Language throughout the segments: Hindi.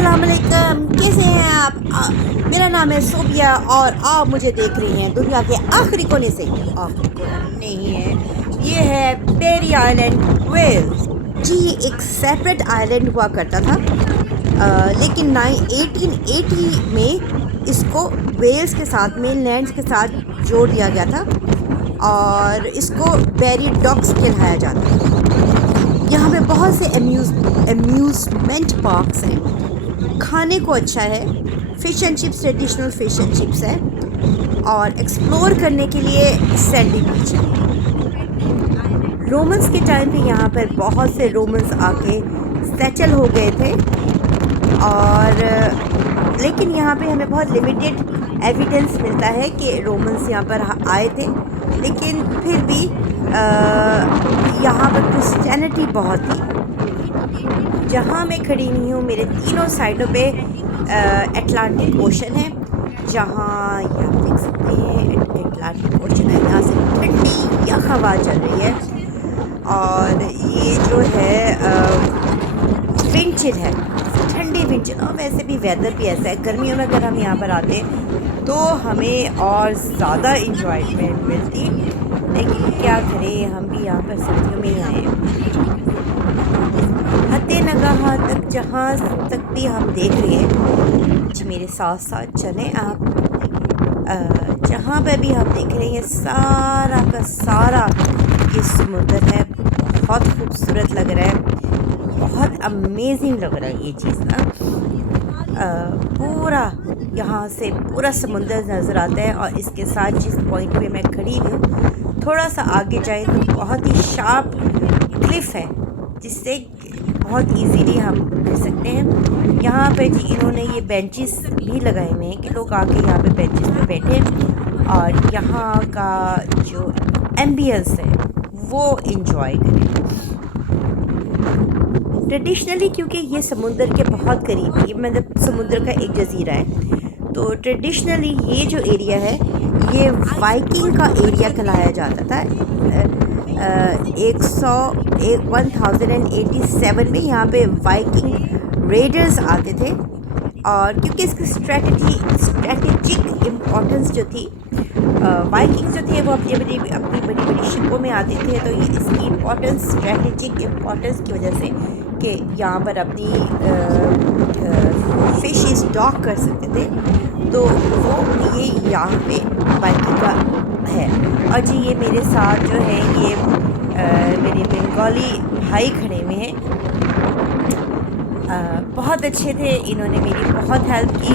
अस्सलाम वालेकुम, कैसे हैं आप? मेरा नाम है सोबिया और आप मुझे देख रही हैं दुनिया के आखिरी कोने से। आखिरी कोना नहीं है, ये है बेरी आइलैंड, वेल्स। जी, ये एक सेपरेट आइलैंड हुआ करता था, लेकिन 1880 में इसको वेल्स के साथ, मेनलैंड के साथ जोड़ दिया गया था और इसको बेरी डॉक्स कहलाया जाता है। यहाँ पे बहुत से अम्यूज़मेंट पार्क्स हैं, खाने को अच्छा है, fish and chips, traditional fish and chips है और एक्सप्लोर करने के लिए सैंडी बीच है। रोमन्स के टाइम पे यहाँ पर बहुत से रोमन्स आके सेटल हो गए थे और लेकिन यहाँ पे हमें बहुत लिमिटेड एविडेंस मिलता है कि रोमन्स यहाँ पर आए थे, लेकिन फिर भी यहाँ पर क्रिश्चियनिटी बहुत थी। जहाँ मैं खड़ी हुई हूँ मेरे तीनों साइडों पे अटलांटिक ओशन है, जहाँ ये आप देख सकते हैं अटलांटिक ओशन है। यहाँ से ठंडी यख हवा चल रही है और ये जो है विंड चिल है, ठंडी विंड चिल। और वैसे भी वेदर भी ऐसा है, गर्मियों में अगर हम यहाँ पर आते तो हमें और ज़्यादा इंजॉयमेंट मिलती, लेकिन क्या करें, हम भी यहाँ पर सर्दियों में ही आए हैं। हत्ते नगाह तक जहाँ तक भी हम देख रहे हैं, जी मेरे साथ साथ चलें आप, जहाँ पर भी हम देख रहे हैं सारा का सारा ये समुद्र है। बहुत खूबसूरत लग रहा है, बहुत अमेजिंग लग रहा है ये चीज़ ना। पूरा यहाँ से पूरा समुंदर नज़र आता है और इसके साथ जिस पॉइंट पे मैं खड़ी हूँ, थोड़ा सा आगे जाए तो बहुत ही शार्प क्लिफ है, जिससे बहुत इजीली हम कर सकते हैं। यहाँ पे जी इन्होंने ये बेंचेस भी लगाए हुए हैं कि लोग आके यहाँ पे बेंचेस पे बैठे और यहाँ का जो एम्बियंस है वो इंजॉय करें। ट्रेडिशनली क्योंकि ये समुंदर के बहुत करीब है, ये मतलब समुद्र का एक जजीरा है, तो ट्रेडिशनली ये जो एरिया है ये वाइकिंग का एरिया कहलाया जाता था। 1087 में यहाँ पे वाइकिंग रेडर्स आते थे और क्योंकि इसकी स्ट्रेटेजिक इम्पोर्टेंस जो थी, वाइकिंग्स जो थे वो अपनी बड़ी शिपों में आते थे, तो ये इसकी इम्पोर्टेंस, स्ट्रेटेजिक इम्पोर्टेंस की वजह से कि यहाँ पर अपनी फ़िश स्टॉक कर सकते थे, तो वो ये यहाँ पे बाइकिंग का है। और जी ये मेरे साथ जो है ये मेरे बंगाली भाई खड़े हुए हैं, बहुत अच्छे थे, इन्होंने मेरी बहुत हेल्प की,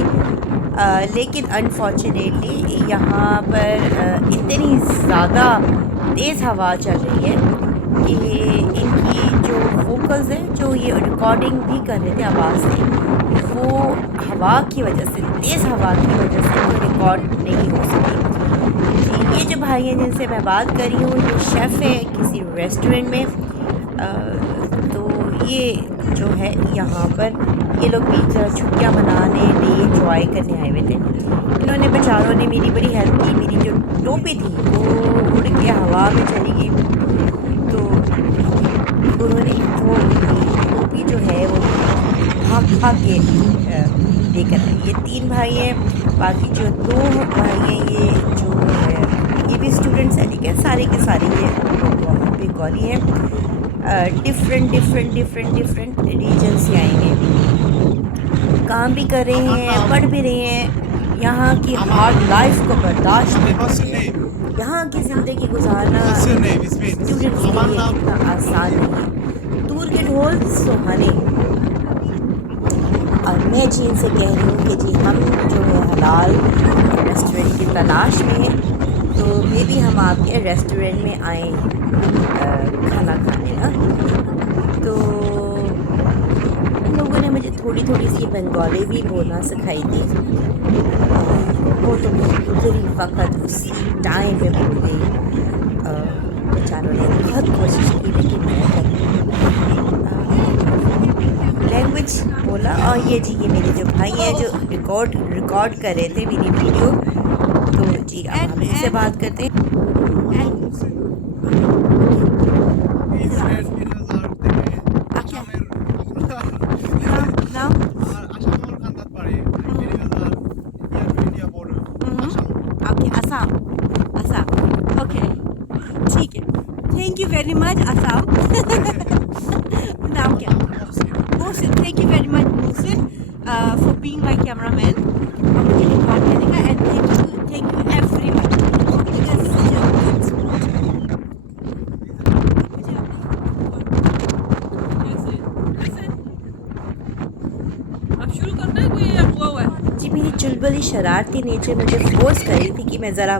लेकिन अनफॉर्चुनेटली यहाँ पर इतनी ज़्यादा तेज़ हवा चल रही है कि इनकी जो वोकल्स हैं, जो ये रिकॉर्डिंग भी कर रहे थे आवाज़ से, वो हवा की वजह से, तेज़ हवा की वजह से वो रिकॉर्ड नहीं हो सकी। ये जो भाई हैं जिनसे मैं बात कर रही हूँ, ये शेफ़ है किसी रेस्टोरेंट में, तो ये जो है यहाँ पर ये लोग भी जरा छुट्टियाँ मनाने लिए इंजॉय करने आए हुए थे। इन्होंने बेचारों ने मेरी बड़ी हेल्प की। मेरी जो टोपी थी वो उड़ के हवा में चली गई, तो उन्होंने वो टोपी जो है वो भाग के लेकर आई। ये 3 भाई हैं, बाकी जो 2 भाई हैं ये जो है ये भी स्टूडेंट्स हैं, ठीक है, सारे के सारे ये बंगाली हैं, डिफरेंट रीजन से आएंगे, काम भी कर रहे हैं, पढ़ भी रहे हैं, यहाँ की हार्ड लाइफ को बर्दाश्त भी कर रहे हैं। यहाँ की ज़िंदगी गुजारना स्टूडेंट्स के लिए इतना आसान नहीं है। दूर के ढोल सुहाने, और मैं जी इनसे कह रही हूँ कि जी हम जो है हलाल रेस्टोरेंट की तलाश में हैं, तो मे भी हम आपके रेस्टोरेंट में आए खाना खाने ना। तो लोगों ने मुझे थोड़ी सी बंगाली भी बोलना सिखाई थी, वो तो गुजरी वक्त उस टाइम में भूल गई। बेचारों ने बहुत कोशिश की, लेकिन मैं लैंग्वेज बोला। और ये जी ये मेरे जो भाई हैं जो रिकॉर्ड कर रहे थे मेरी वीडियो, तो जी अब हम इनसे बात करते हैं। नाम thank you very much Assam. नाम क्या? Mohsin. Thank you very much Mohsin for being my cameraman और मुझे रिकॉर्ड करने का। And thank you everyone. अब शुरू करना है कोई हुआ हुआ है? जी मेरी चुलबुली शरारती नेचर मुझे फोर्स कर रही थी कि मैं ज़रा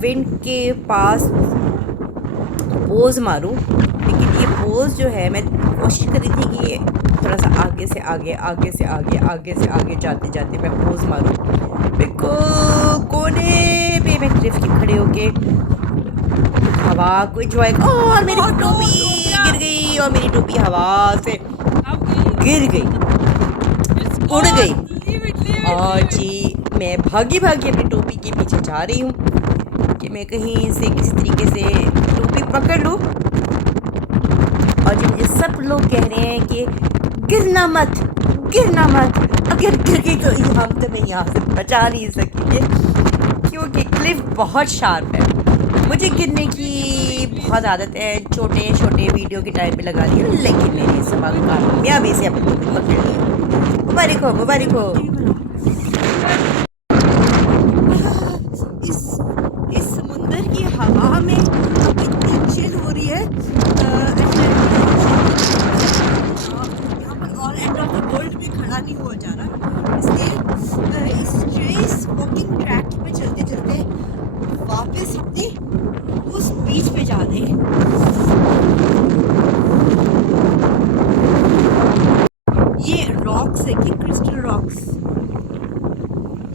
विंड के पास पोज मारूं, लेकिन ये पोज जो है मैं कोशिश कर रही थी कि ये थोड़ा सा आगे से आगे, आगे से आगे, आगे से आगे जाते जाते मैं पोज मारूं। बिल्कुल कोने पे मैं क्लिफ के खड़े होके हवा को एंजॉय। और मेरी टोपी गिर गई और मेरी टोपी हवा से अब गई, गिर गई, It's उड़ gone. गई। Leave it, leave it, और leave it. जी मैं भागी भागी अपनी टोपी के पीछे जा रही हूँ कि मैं कहीं से किसी तरीके से टोपी पकड़ लूँ। और जी मुझे सब लोग कह रहे हैं कि गिरना मत, गिरना मत, अगर गिर गई तो हम तुम्हें यहाँ से बचा नहीं सकेंगे क्योंकि क्लिफ बहुत शार्प है। मुझे गिरने की बहुत आदत है, छोटे छोटे वीडियो के टाइम पे लगा दी हूँ, लेकिन मैंने इस बार कामयाबी से अपनी टोपी पकड़ ली। मुबारक हो, मुबारक हो। इस समुंदर की हवा में इतनी चिल हो रही है। यहाँ पर all end of the world में खड़ा नहीं हुआ जा रहा, इसलिए इस ट्रेस वॉकिंग ट्रैक पे चलते चलते वापस अपने उस बीच पे जा रहे हैं। ये रॉक्स है कि क्रिस्टल रॉक्स,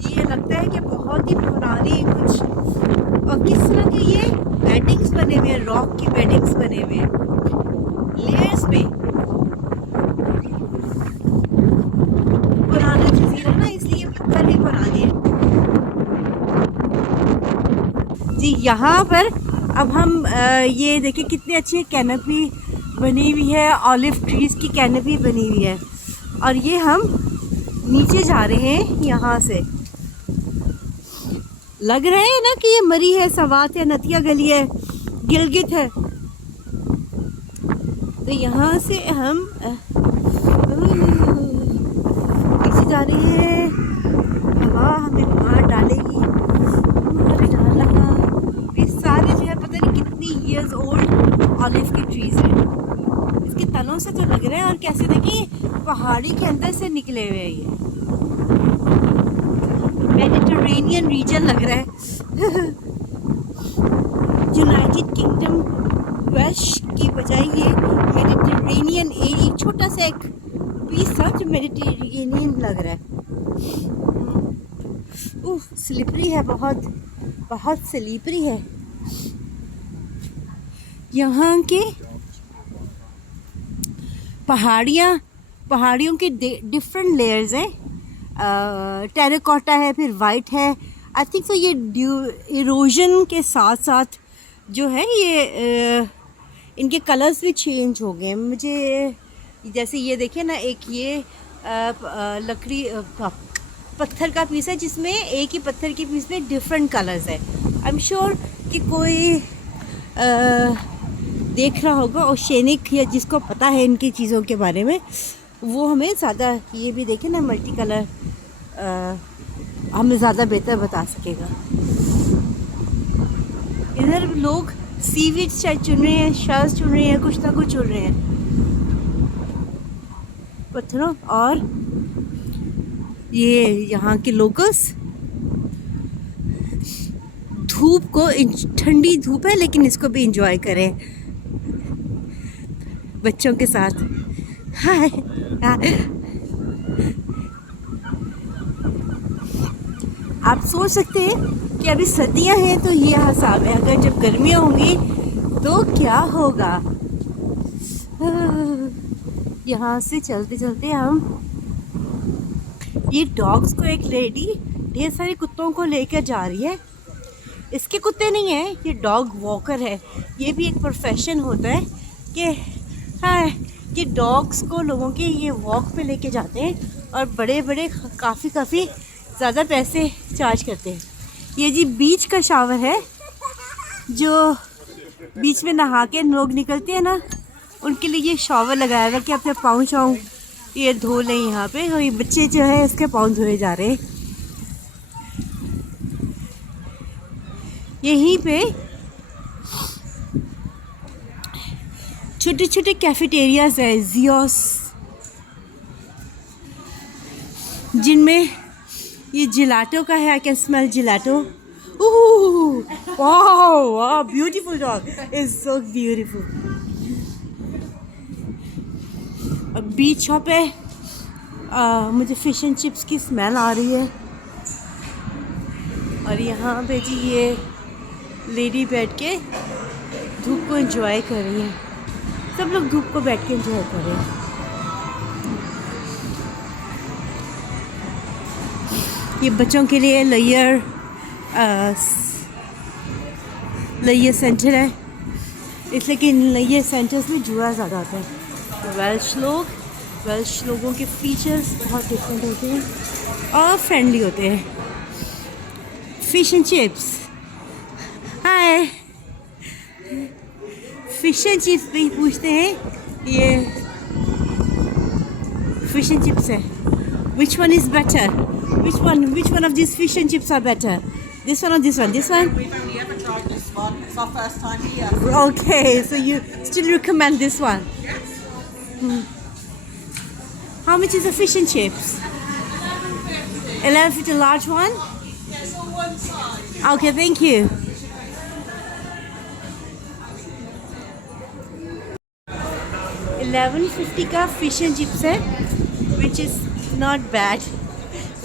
ये लगता है कि बहुत ही पुरानी कुछ, और किस तरह के ये बेडिंग्स बने हुए हैं, रॉक की बेडिंग्स बने हुए हैं लेयर्स में। पुराना जजीरा ना, इसलिए पत्थर भी पुराने हैं। जी यहाँ पर अब हम ये देखिए कितनी अच्छी कैनपी बनी हुई है, ऑलिव ट्रीज की कैनपी बनी हुई है। और ये हम नीचे जा रहे हैं यहाँ से। लग रहा है ना कि ये मरी है, सवात है, नतिया गली है, गिलगित है। तो यहाँ से हम नीचे जा रहे हैं। हवा हमें मार डालेगी, मार डाला। ये सारे जो है पता नहीं कितनी इयर्स ओल्ड ऑलिव की ट्रीज हैं। इसके तनों से तो लग रहे हैं, और कैसे देखिए पहाड़ी के अंदर से निकले हुए हैं। ये मेडिटरेनियन रीजन लग रहा है। यूनाइटेड किंगडम वेल्श की बजाय ये मेडिटरेनियन एरिया, छोटा सा एक पीस था जो मेडिटरेनियन लग रहा है। स्लिपरी है, बहुत बहुत स्लिपरी है। यहाँ के पहाड़ियों के डिफरेंट लेयर्स हैं। टेराकोटा है, फिर वाइट है। आई थिंक तो ये इरोजन के साथ साथ जो है ये इनके कलर्स भी चेंज हो गए। मुझे जैसे ये देखिए ना, एक ये लकड़ी पत्थर का पीस है जिसमें एक ही पत्थर के पीस में डिफरेंट कलर्स है। आई एम श्योर कि कोई देख रहा होगा ओशेनिक, या जिसको पता है इनकी चीज़ों के बारे में, वो हमें ज़्यादा, ये भी देखें ना मल्टी कलर, हमें ज़्यादा बेहतर बता सकेगा। इधर लोग सीवीड्स चुन रहे हैं, शेल्स चुन रहे हैं, कुछ ना कुछ चुन रहे हैं पत्थरों। और ये यहाँ के लोकल्स धूप को, ठंडी धूप है लेकिन इसको भी इंजॉय करें बच्चों के साथ। हाय आप सोच सकते हैं कि अभी सर्दियां हैं तो ये हिसाब है, अगर जब गर्मियां होंगी तो क्या होगा। यहाँ से चलते चलते हम, ये डॉग्स को एक लेडी ढेर सारे कुत्तों को लेकर जा रही है। इसके कुत्ते नहीं हैं, ये डॉग वॉकर है। ये भी एक प्रोफेशन होता है कि हाँ, ये डॉग्स को लोगों के ये वॉक पे लेके जाते हैं और बड़े बड़े काफ़ी ज़्यादा पैसे चार्ज करते हैं। ये जी बीच का शावर है जो बीच में नहा के लोग निकलते हैं ना, उनके लिए ये शॉवर लगाया हुआ कि अपने पाँव शाँव ये धो लें यहाँ पे। और ये बच्चे जो है इसके पाँव धोए जा रहे हैं। यहीं पे छोटे छोटे कैफेटेरियाज है, जियोस, जिनमें ये जिलाटो का है। I can smell gelato. वाह, beautiful dog, is so beautiful. Beach shop है। मुझे फिश एंड चिप्स की स्मेल आ रही है। और यहाँ पे जी ये लेडी बैठ के धूप को एंजॉय कर रही है। सब लोग धूप को बैठ के एंजॉय कर रहे हैं। ये बच्चों के लिए लेयर सेंटर है, इसलिए कि लेयर सेंटर्स में जुआ ज़्यादा आता है। वेल्श लोगों के फीचर्स बहुत डिफरेंट होते हैं और फ्रेंडली होते हैं। Fish and chips, hi, fish and chips भी पूछते हैं। ये फिश एंड चिप्स है। Which one is better? Which one of these fish and chips are better? This one or this one? This one? We've only ever tried this one. It's our first time here. Okay, so you still recommend this one? Yes. How much is the fish and chips? 11.50, large one? Yes, on one side. Okay, thank you. 11.50 का fish and chips है, which is not bad.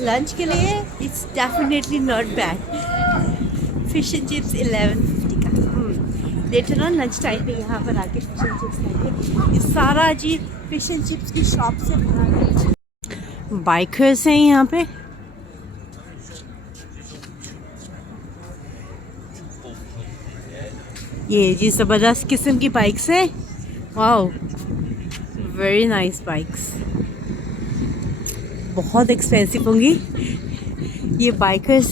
Lunch के लिए it's definitely not bad. Fish and chips 11.50 का। लेटर ऑन लंच टाइम पे यहाँ पर आके फिश एंड चिप्स खाएंगे। ये सारा जी फिश एंड चिप्स की शॉप से भरा है। बाइकर्स हैं यहाँ पे। ये जी ज़बरदस्त किस्म की बाइक्स है। Wow, very nice bikes. बहुत एक्सपेंसिव होंगी ये बाइकर्स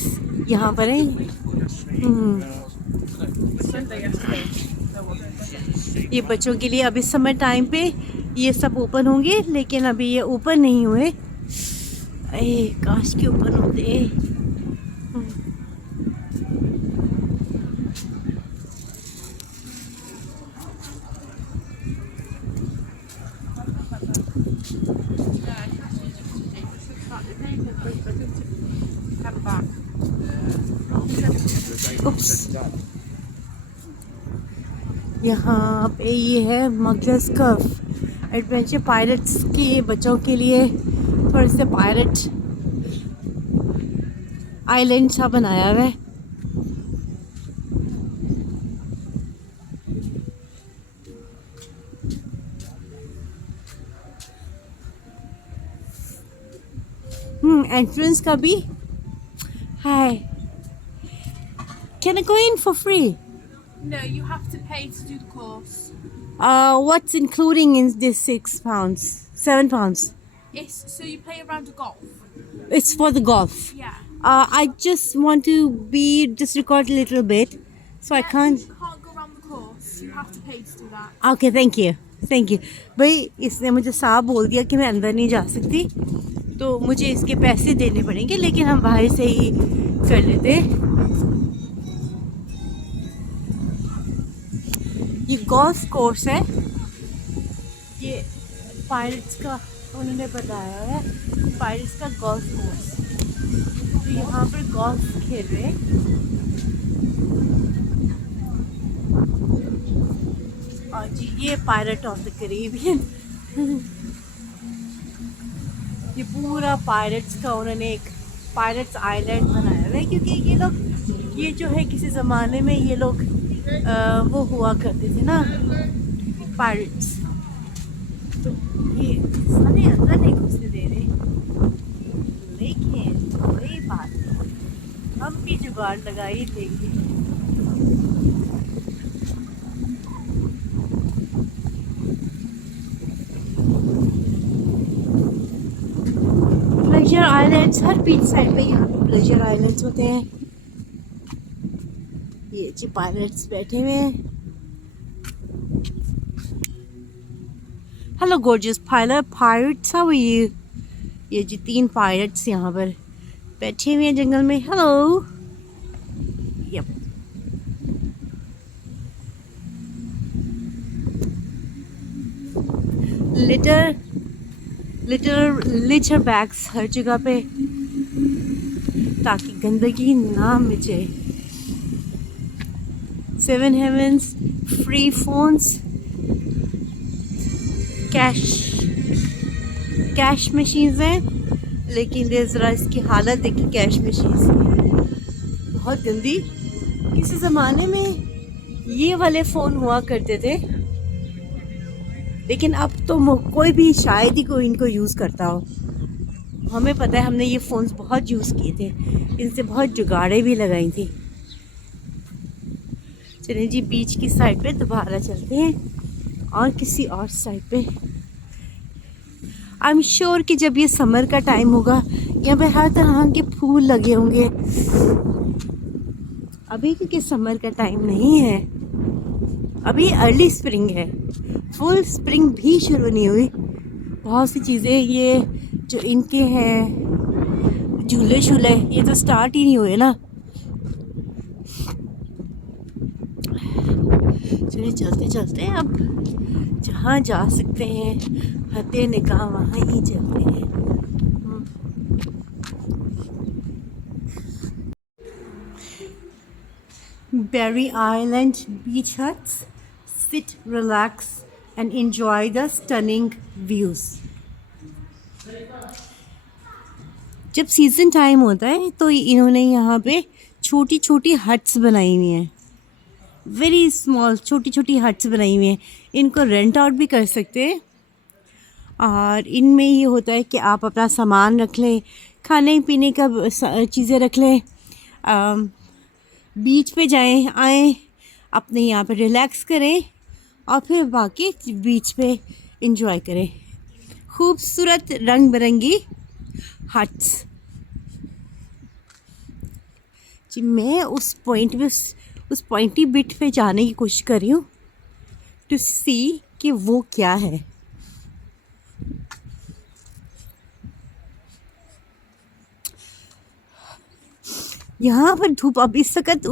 यहाँ पर हैं। ये बच्चों के लिए अभी समर टाइम पे ये सब ओपन होंगे, लेकिन अभी ये ओपन नहीं हुए। काश के ओपन होते। यहाँ पे ये है मगलस कर्व एडवेंचर पायलट्स के बच्चों के लिए। थोड़े से पायलट आइलैंड सा बनाया हुआ है। एंट्रेंस का भी हाय। Can I go in for free? No, you have to pay to do the course. What's including in this £6? £7? It's so you play a round of golf. It's for the golf. Yeah. I just want to just record a little bit, so I can't. You can't go around the course. You have to pay to do that. Okay, thank you. भाई इसने मुझे साफ बोल दिया कि मैं अंदर नहीं जा सकती, तो मुझे इसके पैसे देने पड़ेंगे, लेकिन हम बाहर से ही कर लेते। ये गोल्फ कोर्स है, ये पायलट्स का उन्होंने बताया है, पायलट्स का गोल्फ कोर्स। तो यहाँ पर गोल्फ खेल रहे हैं। और जी ये पायलट ऑफ द कैरिबियन। ये पूरा पायलट्स का उन्होंने एक पायलट्स आइलैंड बनाया हुआ है, क्योंकि ये लोग ये जो है किसी ज़माने में ये लोग वो हुआ करते थे ना, पायलट्स। तो ये सारे अंदर नहीं घुसने दे रहे, लेकिन कोई बात नहीं, हम भी जुगाड़ लगा ही देंगे। प्लेजर आइलैंड्स हर बीच साइड पे यहाँ पे प्लेजर आइलैंड्स होते हैं। ये जी पायलट्स बैठे हुए हैं। Hello gorgeous pirates, how are you? ये जी 3 पायरेट्स यहाँ पर बैठे हुए हैं जंगल में. हेलो. यप. लिटर बैग्स हर जगह पे ताकि गंदगी ना मिटे. 7 heavens, free phones, cash machines हैं, लेकिन ज़रा इसकी हालत देखिए कैश मशीन्स बहुत गंदी. किसी ज़माने में ये वाले फ़ोन हुआ करते थे, लेकिन अब तो कोई भी शायद ही कोई इनको यूज़ करता हो. हमें पता है, हमने ये फ़ोन्स बहुत यूज़ किए थे, इनसे बहुत जुगाड़ें भी लगाई थी. चलिए जी बीच की साइड पे दोबारा चलते हैं और किसी और साइड पे. आई एम श्योर कि जब ये समर का टाइम होगा यहाँ पे हर तरह के फूल लगे होंगे. अभी क्योंकि समर का टाइम नहीं है, अभी अर्ली स्प्रिंग है, फुल स्प्रिंग भी शुरू नहीं हुई. बहुत सी चीज़ें ये जो इनके हैं झूले शूले ये तो स्टार्ट ही नहीं हुए ना. चलिए चलते चलते अब जहाँ जा सकते हैं हते निकाह वहाँ ही चलते हैं. Berry Island beach huts. Sit, relax and enjoy the stunning views. जब सीज़न टाइम होता है तो इन्होंने यहाँ पे छोटी छोटी हट्स बनाई हुई हैं. वेरी स्मॉल छोटी छोटी हट्स बनाई हुई हैं. इनको रेंट आउट भी कर सकते हैं और इनमें ये होता है कि आप अपना सामान रख लें, खाने पीने का चीज़ें रख लें, बीच पे जाएं आएँ, अपने यहाँ पे रिलैक्स करें और फिर बाकी बीच पे इंजॉय करें. खूबसूरत रंग बिरंगी हट्स. जी मैं उस पॉइंट पे उस पॉइंटी बिट पे जाने की कोशिश कर रही हूँ टू सी कि वो क्या है. यहाँ पर धूप अब इस वक्त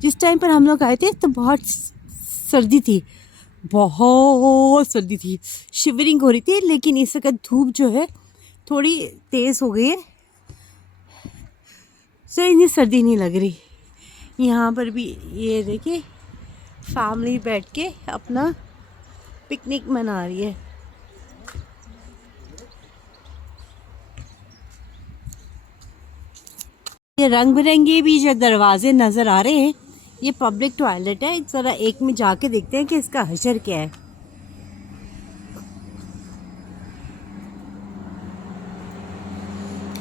जिस टाइम पर हम लोग आए थे तो बहुत सर्दी थी, बहुत सर्दी थी, शिवरिंग हो रही थी. लेकिन इस वक्त धूप जो है थोड़ी तेज़ हो गई है, सो इतनी सर्दी नहीं लग रही. यहाँ पर भी ये देखिए फैमिली बैठ के अपना पिकनिक मना रही है. ये रंग बिरंगे भी जो दरवाजे नज़र आ रहे हैं ये पब्लिक टॉयलेट है. ज़रा एक में जाके देखते हैं कि इसका हशर क्या है.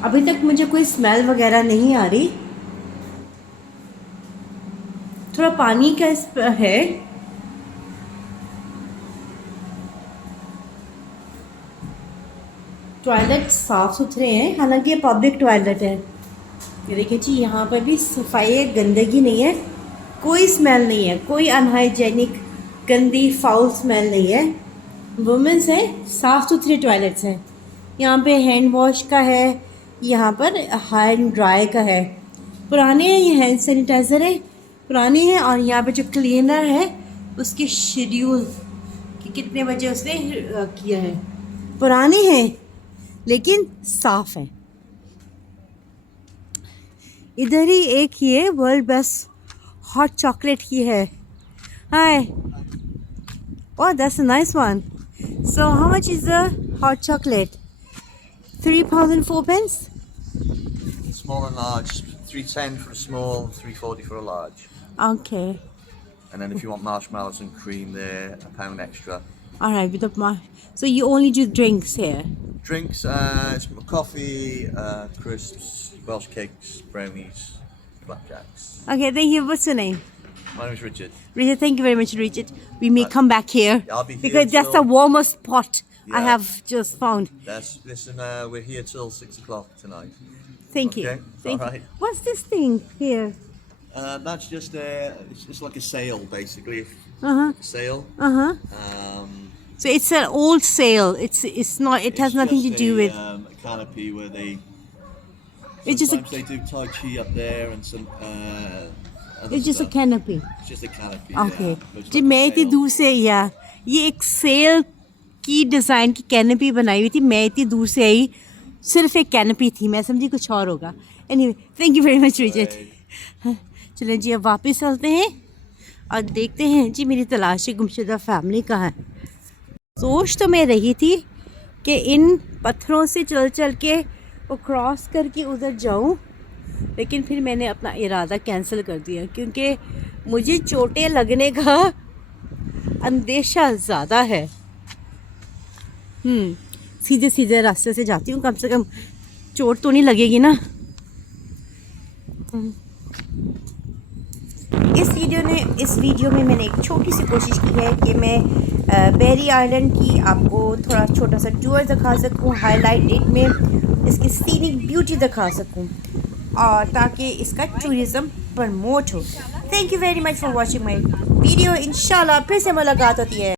अभी तक मुझे कोई स्मेल वगैरह नहीं आ रही. थोड़ा पानी का है. टॉयलेट साफ़ सुथरे हैं, हालांकि ये पब्लिक टॉयलेट है. ये देखिए जी यहाँ पर भी सफाई है, गंदगी नहीं है, कोई स्मेल नहीं है, कोई अनहाइजेनिक गंदी फाउल स्मेल नहीं है. वुमेंस है, साफ़ सुथरे टॉयलेट्स हैं. यहाँ पे हैंड वॉश का है, यहाँ पर हैंड ड्राई का है. पुराने हैं ये हैंड सैनिटाइज़र है, पुराने हैं. और यहाँ पे जो क्लीनर है उसके शेड्यूल कि कितने बजे उसने किया है, पुराने हैं लेकिन साफ़ हैं. इधर ही एक ये वर्ल्ड बेस्ट हॉट चॉकलेट की है. Hi, oh that's a nice one. So how much is the hot chocolate? 3 pounds and 4 pence. Small and large, 310 for a small, 340 for a large. Okay. And then if you want marshmallows and cream, they're £1 extra. All right, with the so you only do drinks here. Drinks, it's coffee, crisps, Welsh cakes, brownies, flapjacks. Okay, thank you. What's your name? My name is Richard. Richard, thank you very much, Richard. We may come back here I'll be here because that's the till- warmest spot I Yeah. have just found. Listen, we're here till 6 o'clock tonight. Thank you. Okay, Thank all right. you. What's this thing here? That's just it's like a sale, basically. Uh huh. Sale. Uh huh. So it's an old sail. It's not. It has nothing to just do a, with. a canopy where they. It's just a. Sometimes they do Tai Chi up there and some. Other It's just a stuff. canopy. It's just a canopy. Okay. Yeah, but it's जी like a मैं इतनी sail. दूर से या ये एक सेल की डिज़ाइन की कैनपी बनाई हुई थी, मैं इतनी दूर से आई, सिर्फ एक कैनपी थी, मैं समझी कुछ और होगा. Anyway thank you very much रिजेट. चलें जी अब वापस चलते हैं और देखते हैं जी मेरी तलाशी गुमशुदा फैमिली कहाँ है. सोच तो मैं रही थी कि इन पत्थरों से चल चल के वो क्रॉस करके उधर जाऊं, लेकिन फिर मैंने अपना इरादा कैंसिल कर दिया क्योंकि मुझे चोटें लगने का अंदेशा ज़्यादा है. सीधे सीधे रास्ते से जाती हूँ, कम से कम चोट तो नहीं लगेगी ना. इस वीडियो में मैंने एक छोटी सी कोशिश की है कि मैं बेरी आइलैंड की आपको थोड़ा छोटा सा टूर दिखा सकूं, हाईलाइटेड में इसकी सीनिक ब्यूटी दिखा सकूं और ताकि इसका टूरिज़्म प्रमोट हो. Thank you very much for watching my video. इंशाल्लाह फिर से मुलाकात होती है.